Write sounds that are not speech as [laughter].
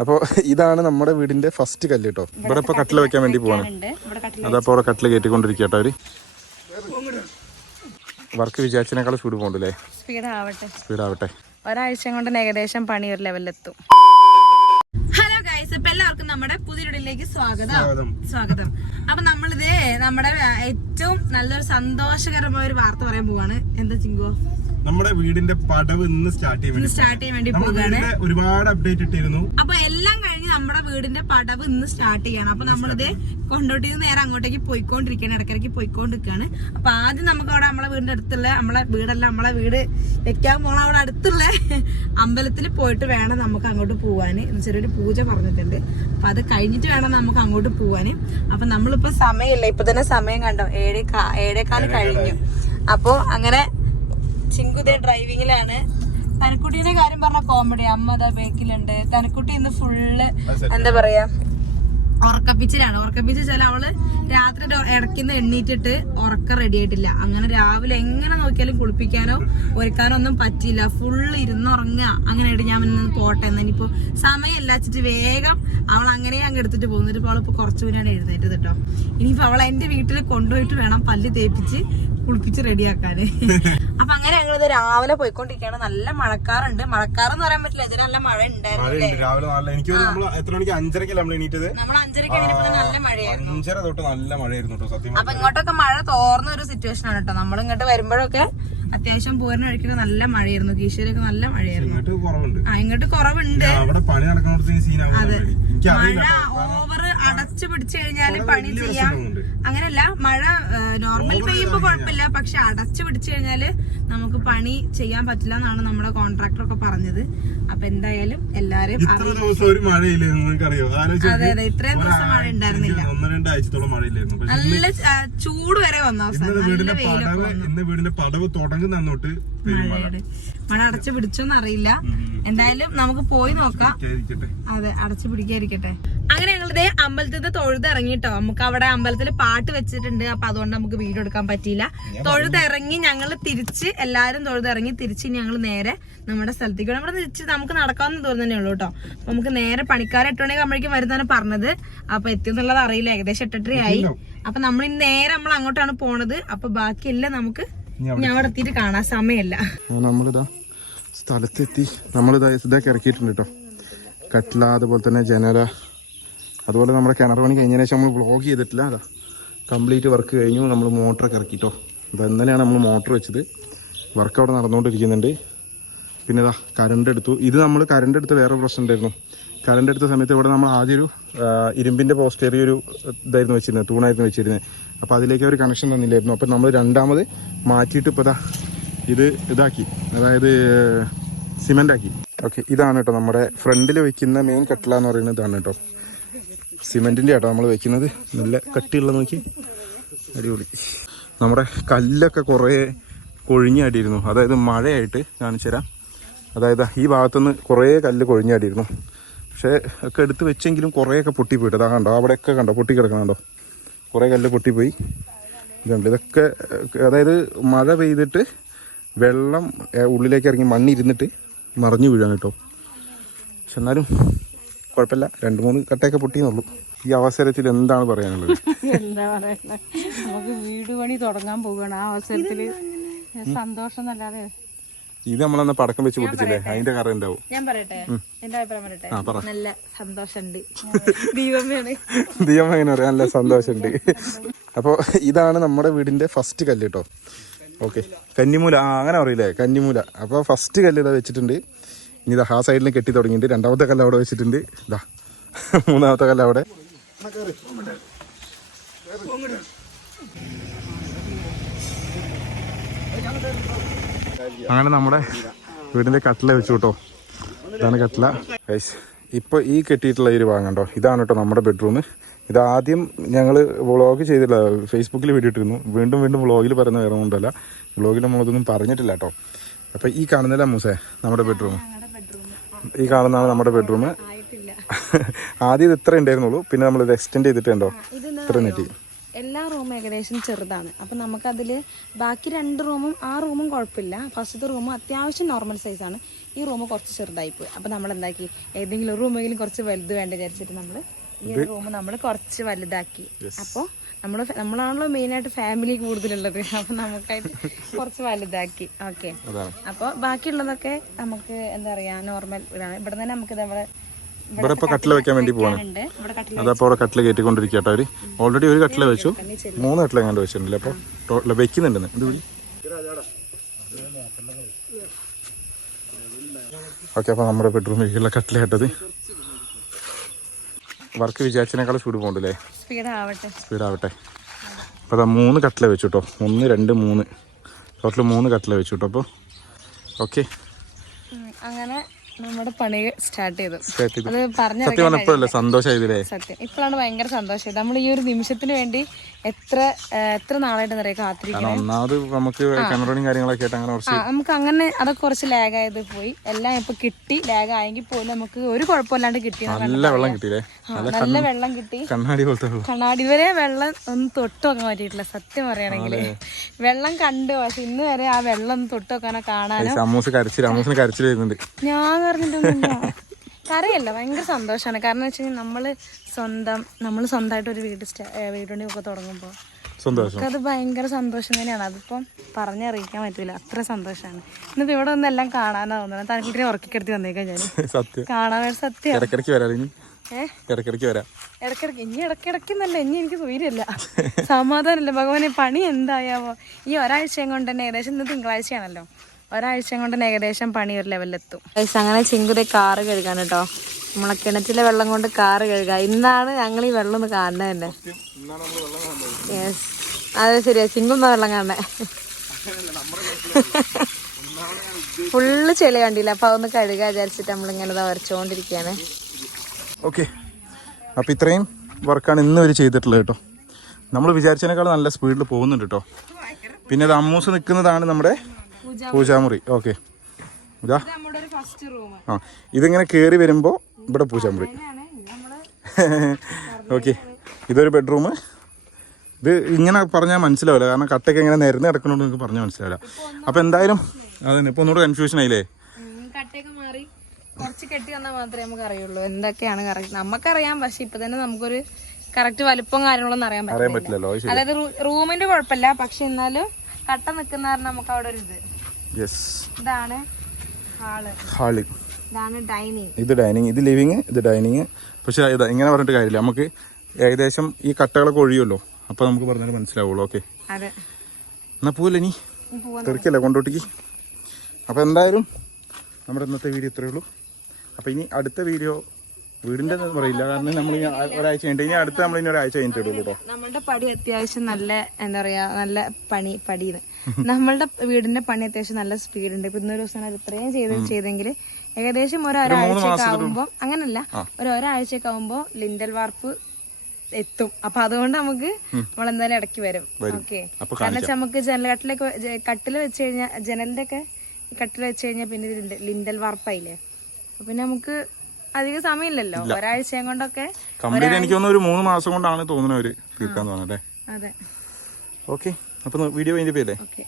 അപ്പോൾ ഇതാണ് നമ്മുടെ വീടിന്റെ ഫസ്റ്റ് കല്ല് കേട്ടോ ഇവിടെ ഇപ്പൊ കട്ടില വെക്കാൻ വേണ്ടി പോവാണ്. കട്ടിൽ അതപ്പോൾ അവിടെ കട്ടിൽ കയറ്റിക്കൊണ്ടിരിക്കുക കേട്ടോ അവർ. വർക്ക് വിചാരിച്ചതിനേക്കാൾ സ്പീഡ് പോകണ്ടല്ലേ സ്പീഡ് ആവട്ടെ സ്പീഡ് ആവട്ടെ ഒരാഴ്ച കൊണ്ട് ഏകദേശം പണി ഒരു ലെവലിലെത്തും. ഹലോ ഗൈസ് എല്ലാവർക്കും നമ്മുടെ പുതിയൊരിലേക്ക് സ്വാഗതം. സ്വാഗതം. അപ്പൊ നമ്മളിത് നമ്മുടെ ഏറ്റവും നല്ലൊരു സന്തോഷകരമായ ഒരു വാർത്ത പറയാൻ പോവാണ്. എന്താ ചിങ്കോ? നമ്മുടെ വീടിന്റെ പടവ് ഇന്ന് സ്റ്റാർട്ട് ചെയ്യാൻ ഇന്ന് സ്റ്റാർട്ട് ചെയ്യാൻ വേണ്ടി പോവുകയാണ്. ഒരുപാട് അപ്ഡേറ്റ് ഇട്ടിരുന്നു. അപ്പൊ എല്ലാം കഴിഞ്ഞ് നമ്മുടെ വീടിന്റെ പടവ് ഇന്ന് സ്റ്റാർട്ട് ചെയ്യണം. അപ്പൊ നമ്മളിത് കൊണ്ടോട്ടി നേരെ അങ്ങോട്ടേക്ക് പോയിക്കൊണ്ടിരിക്കുകയാണ്. ഇടയ്ക്കിടയ്ക്ക് പോയിക്കൊണ്ടിരിക്കുകയാണ്. അപ്പൊ ആദ്യം നമുക്ക് അവിടെ നമ്മളെ വീടിന്റെ അടുത്തുള്ള നമ്മളെ വീടല്ല നമ്മളെ വീട് വെക്കാൻ പോണ അവിടെ അടുത്തുള്ള അമ്പലത്തിൽ പോയിട്ട് വേണം നമുക്ക് അങ്ങോട്ട് പോവാന്. ചെറിയൊരു പൂജ പറഞ്ഞിട്ടുണ്ട്. അപ്പൊ അത് കഴിഞ്ഞിട്ട് വേണം നമുക്ക് അങ്ങോട്ട് പോവാന്. അപ്പൊ നമ്മളിപ്പോ സമയമില്ല. ഇപ്പൊ തന്നെ സമയം കണ്ടോ? ഏഴേ ഏഴേക്കാൽ കഴിഞ്ഞു. അപ്പോ അങ്ങനെ ചിങ്കുദേ ഡ്രൈവിങ്ങിലാണ്. തനക്കുട്ടീന്റെ കാര്യം പറഞ്ഞ കോമഡി അമ്മ അതാ ബേക്കിലുണ്ട്. തനക്കുട്ടി ഇന്ന് ഫുള്ള് എന്താ പറയാ? ഉറക്കപ്പിച്ചിലാണ്. ഉറക്കപ്പിച്ച് വെച്ചാൽ അവൾ രാത്രി ഇടയ്ക്കുന്ന എണ്ണീറ്റിട്ട് ഉറക്കം റെഡി ആയിട്ടില്ല. അങ്ങനെ രാവിലെ എങ്ങനെ നോക്കിയാലും കുളിപ്പിക്കാനോ ഒരുക്കാനോ ഒന്നും പറ്റില്ല ഫുള്ള് ഇരുന്നുറങ്ങുക അങ്ങനെ ആയിട്ട് ഞാൻ ഇന്ന് പോട്ടെ. എന്ന് ഇനിയിപ്പോ സമയം വെച്ചിട്ട് വേഗം അവൾ അങ്ങനെ അങ്ങ് എടുത്തിട്ട് പോകുന്നിട്ട് ഇപ്പോൾ അവളിപ്പോ കുറച്ചു മുന്നാണ് എഴുന്നേറ്റത് കേട്ടോ. ഇനിയിപ്പോ അവൾ എന്റെ വീട്ടിൽ കൊണ്ടുപോയിട്ട് വേണം പല്ല് തേപ്പിച്ച് കുളിപ്പിച്ച് റെഡിയാക്കാന് അപ്പൊ അങ്ങനെ ഞങ്ങളിത് രാവിലെ പോയിക്കൊണ്ടിരിക്കുകയാണ്. നല്ല മഴക്കാറുണ്ട്. മഴക്കാറെന്ന് പറയാൻ പറ്റില്ല. ഇതിന് നല്ല മഴ ഉണ്ടായിരുന്നു രാവിലെ നല്ല എനിക്ക് എത്ര മണിക്ക്? അഞ്ചരക്കല്ല നമ്മൾ എണീറ്റത്? നമ്മൾ അഞ്ചരക്ക് നല്ല മഴയായിരുന്നു. അഞ്ചര തൊട്ട് നല്ല മഴയായിരുന്നു കേട്ടോ സത്യം അപ്പൊ ഇങ്ങോട്ടൊക്കെ മഴ തോർന്ന ഒരു സിറ്റുവേഷൻ ആണ് കേട്ടോ നമ്മൾ ഇങ്ങോട്ട് വരുമ്പോഴൊക്കെ അത്യാവശ്യം പോരുന്ന വഴിക്കൊക്കെ നല്ല മഴയായിരുന്നു. കീശയിലൊക്കെ നല്ല മഴയായിരുന്നു. ഇങ്ങോട്ട് കുറവുണ്ട്. ആ ഇങ്ങോട്ട് കുറവുണ്ട്. അവിടെ പണി മഴ ഓവർ അടച്ചു പിടിച്ചു കഴിഞ്ഞാൽ പണി ചെയ്യാം. അങ്ങനല്ല മഴ നോർമൽ പെയ്യുമ്പോ കുഴപ്പമില്ല. പക്ഷെ അടച്ചു പിടിച്ചു കഴിഞ്ഞാൽ നമുക്ക് പണി ചെയ്യാൻ പറ്റില്ല എന്നാണ് നമ്മുടെ കോൺട്രാക്ടർ ഒക്കെ പറഞ്ഞത്. അപ്പൊ എന്തായാലും എല്ലാരും അതെ അതെ. ഇത്രയും ദിവസം മഴ ഉണ്ടായിരുന്നില്ല. നല്ല ചൂട് വരെ വന്നു അവസാനം. നല്ല വെയിലൊക്കെ മഴ. അടച്ചു പിടിച്ചോന്നറിയില്ല. എന്തായാലും നമുക്ക് പോയി നോക്കാം. അതെ അടച്ചു പിടിക്കാതിരിക്കട്ടെ. ഞങ്ങളുടെ അമ്പലത്തിൽ തൊഴുത് ഇറങ്ങിട്ടോ. നമുക്ക് അവിടെ അമ്പലത്തിൽ പാട്ട് വെച്ചിട്ടുണ്ട്. അപ്പൊ അതുകൊണ്ട് നമുക്ക് വീഡിയോ എടുക്കാൻ പറ്റിയില്ല. തൊഴുത് ഇറങ്ങി ഞങ്ങൾ തിരിച്ച് എല്ലാരും തൊഴുത് ഇറങ്ങി തിരിച്ച് ഞങ്ങൾ നേരെ നമ്മുടെ സ്ഥലത്തേക്ക് നമ്മുടെ തിരിച്ച് നമുക്ക് നടക്കാവുന്ന ദൂരം തന്നെ ഉള്ളൂ കേട്ടോ. നമുക്ക് നേരെ പണിക്കാർ എട്ട് മണിയൊക്കെ ആകുമ്പോഴേക്കും വരുന്നതാണ് പറഞ്ഞത്. അപ്പൊ എത്തിയെന്നുള്ളത് അറിയില്ല. ഏകദേശം എട്ടെട്ടരയായി അപ്പൊ നമ്മൾ ഇന്ന് നേരെ നമ്മൾ അങ്ങോട്ടാണ് പോണത്. അപ്പൊ ബാക്കിയെല്ലാം നമുക്ക് ഞാൻ അവിടെ എത്തിയിട്ട് കാണാൻ സമയമല്ല. നമ്മളിതാ സ്ഥലത്തെത്തി. നമ്മളിതാ ഇതൊക്കെ ഇറക്കിയിട്ടുണ്ട് കേട്ടോ. കട്ടില അതുപോലെ തന്നെ ജനല. അതുപോലെ നമ്മുടെ കിണർ പണി കഴിഞ്ഞതിന് ശേഷം നമ്മൾ വ്ളോഗ് ചെയ്തിട്ടില്ല. അതാ കംപ്ലീറ്റ് വർക്ക് കഴിഞ്ഞു. നമ്മൾ മോട്ടറൊക്കെ ഇറക്കിട്ടോ അത് ഇന്നലെയാണ് നമ്മൾ മോട്ടർ വെച്ചത്. വർക്ക് അവിടെ നടന്നുകൊണ്ടിരിക്കുന്നുണ്ട്. പിന്നെ ഇതാ കറണ്ട് എടുത്തു. ഇത് നമ്മൾ കറണ്ട് എടുത്ത് വേറെ പ്രശ്നം ഉണ്ടായിരുന്നു. കറണ്ട് എടുത്ത സമയത്ത് ഇവിടെ നമ്മൾ ആദ്യം ഒരു ഇരുമ്പിന്റെ പോസ്റ്റ് ചെറിയൊരു ഇതായിരുന്നു വെച്ചിരുന്നത്. തൂണായിരുന്നു വെച്ചിരുന്നത്. അപ്പോൾ അതിലേക്ക് ഒരു കണക്ഷൻ തന്നില്ലായിരുന്നു. അപ്പോൾ നമ്മൾ രണ്ടാമത് മാറ്റിയിട്ട് ഇപ്പോൾ ഇതാ ഇത് ഇതാക്കി. അതായത് സിമെന്റ് ആക്കി. ഓക്കെ ഇതാണ് കേട്ടോ നമ്മുടെ ഫ്രണ്ടിൽ വയ്ക്കുന്ന മെയിൻ കട്ടില എന്ന് പറയുന്നത് ഇതാണ് കേട്ടോ സിമെന്റിന്റെ ആട്ടോ നമ്മൾ വെക്കുന്നത്. നല്ല കട്ടിയുള്ള നോക്കി. അടിപൊളി. നമ്മുടെ കല്ലൊക്കെ കുറേ കൊഴിഞ്ഞാടിയിരുന്നു. അതായത് മഴയായിട്ട് കാണിച്ചു തരാം അതായത് ഈ ഭാഗത്തുനിന്ന് കുറേ കല്ല് കൊഴിഞ്ഞാടിയിരുന്നു. പക്ഷേ ഒക്കെ എടുത്ത് വെച്ചെങ്കിലും കുറേയൊക്കെ പൊട്ടിപ്പോയിട്ട് അതാ കണ്ടോ? അവിടെയൊക്കെ കണ്ടോ? പൊട്ടി കിടക്കണുണ്ടോ കുറേ കല്ല് പൊട്ടിപ്പോയി. ഇതുണ്ട്. ഇതൊക്കെ അതായത് മഴ പെയ്തിട്ട് വെള്ളം ഉള്ളിലേക്ക് ഇറങ്ങി മണ്ണിരുന്നിട്ട് മറിഞ്ഞു വീഴാൻ കേട്ടോ. പക്ഷെ എന്നാലും കുഴപ്പമില്ല. രണ്ട് മൂന്ന് കട്ടയൊക്കെ പൊട്ടിയെന്നുള്ളൂ. ഈ അവസരത്തിൽ എന്താണ് പറയാനുള്ളത്? എന്താ പറയുന്നത് നമുക്ക് വീട് പണി തുടങ്ങാൻ പോവുകയാണ്. ആ അവസരത്തിൽ സന്തോഷം എന്നല്ലാതെ ഇത് നമ്മളന്ന് പടക്കം വെച്ച് പൊട്ടിച്ചില്ലേ? അതിന്റെ കറ ഉണ്ടാവും. ഞാൻ പറയട്ടെ? എന്റെ അഭിപ്രായം പറയട്ടെ? നല്ല സന്തോഷമുണ്ട്. ദീപമ്മയാണ് ദീപമ്മ എങ്ങനെ പറയാൻ നല്ല സന്തോഷമുണ്ട്. അപ്പോൾ ഇതാണ് നമ്മുടെ വീടിന്റെ ഫസ്റ്റ് കല്ല് കേട്ടോ ഓക്കെ കന്നിമൂല. ആ അങ്ങനെ അറിയില്ലേ കന്നിമൂല. അപ്പോൾ ഫസ്റ്റ് കല്ല് ഇതാ വെച്ചിട്ടുണ്ട്. ഇനി ഇതാ ആ സൈഡിൽ കെട്ടി തുടങ്ങിയിട്ടുണ്ട്. രണ്ടാമത്തെ കല്ല് അവിടെ വെച്ചിട്ടുണ്ട്. ഇതാ മൂന്നാമത്തെ കല്ല് അവിടെ. അങ്ങനെ നമ്മുടെ വീടിന്റെ കട്ടില വെച്ചു കേട്ടോ. ഇതാണ് കട്ടില. ഗൈസ് ഇപ്പോൾ ഈ കെട്ടിയിട്ടുള്ള ഒരു കണ്ടോ? ഇതാണ് കേട്ടോ നമ്മുടെ ബെഡ്റൂം ആദ്യം ഞങ്ങൾ വ്ളോഗ് ചെയ്തില്ല. ഫേസ്ബുക്കിൽ വീഡിയോ ഇട്ടിരുന്നു. വീണ്ടും വീണ്ടും വ്ളോഗിൽ പറയുന്ന വേറെ ഒന്നുമല്ല. വ്ളോഗിൽ നമ്മളതൊന്നും പറഞ്ഞിട്ടില്ല കേട്ടോ. അപ്പോൾ ഈ കാണുന്നില്ല മൂസേ നമ്മുടെ ബെഡ്റൂം ഈ കാണുന്നതാണ് നമ്മുടെ ബെഡ്റൂം [laughs] ആദ്യം ഇത് ഇത്ര ഉണ്ടായിരുന്നുള്ളൂ. പിന്നെ നമ്മൾ ഇത് എക്സ്റ്റെൻഡ് ചെയ്തിട്ടുണ്ടോ? ഇത്ര നെറ്റി. എല്ലാ റൂമും ഏകദേശം ചെറുതാണ്. അപ്പം നമുക്കതിൽ ബാക്കി രണ്ട് റൂമും ആ റൂമും കുഴപ്പമില്ല. ഫസ്റ്റത്തെ റൂം അത്യാവശ്യം നോർമൽ സൈസാണ് ഈ റൂം കുറച്ച് ചെറുതായി പോയി. അപ്പം നമ്മൾ എന്താക്കി? ഏതെങ്കിലും ഒരു റൂമെങ്കിലും കുറച്ച് വലുത് വേണ്ട വിചാരിച്ചിട്ട് നമ്മൾ ഈ റൂം നമ്മൾ കുറച്ച് വലുതാക്കി. അപ്പോൾ നമ്മൾ നമ്മളാണല്ലോ മെയിനായിട്ട് ഫാമിലി കൂടുതലുള്ളത്. അപ്പം നമുക്കായിട്ട് കുറച്ച് വലുതാക്കി. ഓക്കെ അതാണ്. അപ്പോൾ ബാക്കിയുള്ളതൊക്കെ നമുക്ക് എന്താ പറയുക നോർമൽ ഇതാണ്. ഇവിടെ തന്നെ നമുക്ക് നമ്മുടെ ഇവിടെ ഇപ്പൊ കട്ടിൽ വെക്കാൻ വേണ്ടി പോവാണ്. അതപ്പോ അവിടെ കട്ടിൽ കയറ്റിക്കൊണ്ടിരിക്കട്ടെ കേട്ടോ അവർ ഓൾറെഡി ഒരു കട്ടില വെച്ചു. മൂന്ന് കട്ടില കണ്ട് വെച്ചിട്ടുണ്ടല്ലേ? അപ്പൊ ടോട്ടൽ വെക്കുന്നുണ്ടെന്ന് ഇത് വിളി ഓക്കെ അപ്പൊ നമ്മുടെ ബെഡ്റൂമിലേക്കുള്ള കട്ടില കേട്ടത്. വർക്ക് വിചാരിച്ചതിനേക്കാൾ സ്പീഡ് പോകണ്ടല്ലേ സ്പീഡ് ആവട്ടെ അപ്പോൾ അതാ മൂന്ന് കട്ടില വെച്ചു കേട്ടോ ഒന്ന് രണ്ട് മൂന്ന്. ടോട്ടൽ മൂന്ന് കട്ടില വെച്ചു കേട്ടോ അപ്പോൾ ഓക്കെ അങ്ങനെ നമ്മുടെ പണി സ്റ്റാർട്ട് ചെയ്തു. അത് പറഞ്ഞ സത്യം പറഞ്ഞപ്പോഴല്ലേ സന്തോഷമായതില്ലേ സത്യം. ഇപ്പോഴാണ് ഭയങ്കര സന്തോഷം. നമ്മൾ ഈ ഒരു നിമിഷത്തിന് വേണ്ടി എത്ര എത്ര നാളായിട്ട് നിറയെ കാത്തിരിക്കും കാരണം ഒന്നാമത് നമുക്ക് കിണറോടും കാര്യങ്ങളൊക്കെ ആയിട്ട് അങ്ങനെ കുറച്ച് നമുക്ക് അങ്ങനെ അതൊക്കെ കുറച്ച് ലാഗ് ആയത് പോയി. എല്ലാം ഇപ്പൊ കിട്ടി ലാഗ് ആയെങ്കിൽ പോലും നമുക്ക് ഒരു കുഴപ്പമില്ലാണ്ട് കിട്ടി നല്ല വെള്ളം കിട്ടിയില്ലേ? നല്ല വെള്ളം കിട്ടി. കണ്ണാടി പോലത്തെ കണ്ണാടി വരെ വെള്ളം ഒന്ന് തൊട്ട് നോക്കാൻ പറ്റിയിട്ടില്ല സത്യം പറയുകയാണെങ്കിൽ വെള്ളം കണ്ടു പക്ഷെ ഇന്ന് വരെ ആ വെള്ളം ഒന്ന് തൊട്ട് നോക്കാനോ കാണാനോ അമ്മൂസ് കരച്ചിൽ അമ്മൂസിന് കരച്ചിൽ വരുന്നുണ്ട്. ഞാൻ പറഞ്ഞിട്ടൊന്നുമില്ല. കരയല്ല ഭയങ്കര സന്തോഷമാണ് കാരണം വെച്ച് കഴിഞ്ഞാൽ നമ്മൾ സ്വന്തം നമ്മൾ സ്വന്തമായിട്ട് ഒരു വീട് വീടുണ്ടി ഒക്കെ തുടങ്ങുമ്പോൾ അത് ഭയങ്കര സന്തോഷം തന്നെയാണ്. അതിപ്പം പറഞ്ഞറിയിക്കാൻ പറ്റൂല. അത്ര സന്തോഷമാണ് ഇന്നിപ്പോ ഇവിടെ ഒന്നും എല്ലാം കാണാനാ തോന്നുന്നത് തനിക്കുട്ടിനെ ഉറക്കിക്കെടുത്തി വന്നേക്കാം ഞാൻ സത്യം. കാണാൻ വേണ്ടി സത്യം. ഇടയ്ക്കിടയ്ക്ക് വരാം ഇനി? ഇടക്കിടക്ക് ഇനി ഇടക്കിടക്കെന്നല്ല ഇനി എനിക്ക് സൂര്യല്ല സമാധാനമില്ല. ഭഗവാനെ പണി എന്തായാവോ? ഈ ഒരാഴ്ചയും കൊണ്ട് തന്നെ ഏകദേശം ഇന്ന് തിങ്കളാഴ്ചയാണല്ലോ. ഒരാഴ്ചയും കൊണ്ട് തന്നെ ഏകദേശം പണി ഒരു ലെവലിലെത്തും. അങ്ങനെ ചിങ്കുതെ കാറ് കഴുകാൻ കേട്ടോ നമ്മളെ കിണറ്റിലെ വെള്ളം കൊണ്ട് കാറ് കഴുകുക ഇന്നാണ് ഞങ്ങൾ ഈ വെള്ളം ഒന്ന് കാണുന്നത് തന്നെ. യെസ് അതെ ശരിയാ ചിങ്കുന്ന വെള്ളം കാണണേ ഫുള്ള് ചെളി കണ്ടില്ല? അപ്പൊ അതൊന്ന് കഴുകാ വിചാരിച്ചിട്ട് നമ്മളിങ്ങനെ വരച്ചുകൊണ്ടിരിക്കുകയാണ് ഓക്കെ അപ്പൊ ഇത്രയും വർക്കാണ് ഇന്ന് ഇവർ ചെയ്തിട്ടുള്ളത് കേട്ടോ നമ്മൾ വിചാരിച്ചതിനേക്കാൾ നല്ല സ്പീഡിൽ പോകുന്നുണ്ട് കേട്ടോ പിന്നെ അത് അമ്മൂസ് നിൽക്കുന്നതാണ് നമ്മുടെ പൂജാമുറി. ഓക്കെ. ആ ഇതിങ്ങനെ കയറി വരുമ്പോൾ ഇവിടെ പൂജാമുറി. [laughs] ഓക്കെ. ഇതൊരു ബെഡ്റൂം ഇത് ഇങ്ങനെ പറഞ്ഞാൽ മനസ്സിലാവില്ല. കാരണം കട്ടയ്ക്ക് ഇങ്ങനെ നിരന്ന് കിടക്കണോണ്ട് നിങ്ങൾക്ക് പറഞ്ഞാൽ മനസ്സിലാവില്ല. അപ്പം എന്തായാലും അതന്നെ ഇപ്പോൾ ഒന്നുകൂടെ കൺഫ്യൂഷൻ ആയില്ലേ? കുറച്ച് കെട്ടി വന്നാൽ മാത്രമേ നമുക്ക് അറിയുള്ളൂ. എന്തൊക്കെയാണ് കറക്റ്റ് നമുക്കറിയാം. പക്ഷെ ഇപ്പൊ തന്നെ നമുക്കൊരു കറക്റ്റ് വലുപ്പം കാര്യങ്ങളൊന്നും അറിയാൻ പറ്റില്ല അതായത് റൂമിന്റെ കുഴപ്പമില്ല. പക്ഷെ എന്നാലും കട്ട നിൽക്കുന്ന നമുക്ക് അവിടെ ഒരു ഇത്. യെസ് ഇതാണ് ഹാൾ. ഇത് ഡൈനിങ് ഇത് ലിവിങ് ഇത് ഡൈനിങ്. പക്ഷെ ഇതാ ഇങ്ങനെ പറഞ്ഞിട്ട് കാര്യമില്ല. നമുക്ക് ഏകദേശം ഈ കട്ടകളൊക്കെ ഒഴിയുമല്ലോ. അപ്പൊ നമുക്ക് പറഞ്ഞാൽ മനസ്സിലാവുള്ളൂ. ഓക്കെ എന്നാ പോവല്ലേ നീ തെറിക്കല്ലേ കൊണ്ടോട്ടിക്ക്? അപ്പോൾ എന്തായാലും നമ്മുടെ ഇന്നത്തെ വീഡിയോ ഇത്രയേ ഉള്ളൂ. അപ്പോൾ ഇനി അടുത്ത വീഡിയോ ഒന്നും പറയില്ല കാരണം നമ്മൾ ഒരാഴ്ച കഴിഞ്ഞിട്ട് ഇനി അടുത്ത നമ്മൾ ഇനി ഒരാഴ്ച കഴിഞ്ഞിട്ട് കേട്ടോ നമ്മളുടെ പടി അത്യാവശ്യം നല്ല എന്താ പറയാ നല്ല പണി പടിയാണ് നമ്മളുടെ വീടിന്റെ പണി അത്യാവശ്യം നല്ല സ്പീഡ് ഉണ്ട് ഇപ്പൊ ഇന്നൊരു ദിവസം അത് ഇത്രയും ചെയ്ത് ചെയ്തെങ്കിൽ ഏകദേശം ഒരാഴ്ച ഒരാഴ്ചയൊക്കെ ആവുമ്പോ അങ്ങനല്ല. ഒരു ഒരാഴ്ചയൊക്കെ ആവുമ്പോ ലിൻഡൽ വാർപ്പ് എത്തും. അപ്പൊ അതുകൊണ്ട് നമുക്ക് നമ്മളെന്തായാലും ഇടയ്ക്ക് വരും. ഓക്കെ. കാരണം വെച്ചാൽ നമുക്ക് ജനൽ കട്ടിലൊക്കെ കട്ടിൽ വെച്ച് കഴിഞ്ഞാൽ ജനലിന്റെ ഒക്കെ കട്ടിൽ വെച്ച് കഴിഞ്ഞാൽ പിന്നെ ലിൻഡൽ വാർപ്പായില്ലേ? അപ്പൊ പിന്നെ നമുക്ക് അധികം സമയമില്ലല്ലോ. ഒരാഴ്ചയും കൊണ്ടൊക്കെ കംപ്ലീറ്റ് എനിക്ക് തോന്നുന്നു ഒരു മൂന്ന് മാസം കൊണ്ടാണ് തോന്നുന്നത് അവർ തീർക്കാൻ തോന്നുന്നത് അതെ. ഓക്കെ. അപ്പൊ വീഡിയോ ഓക്കെ.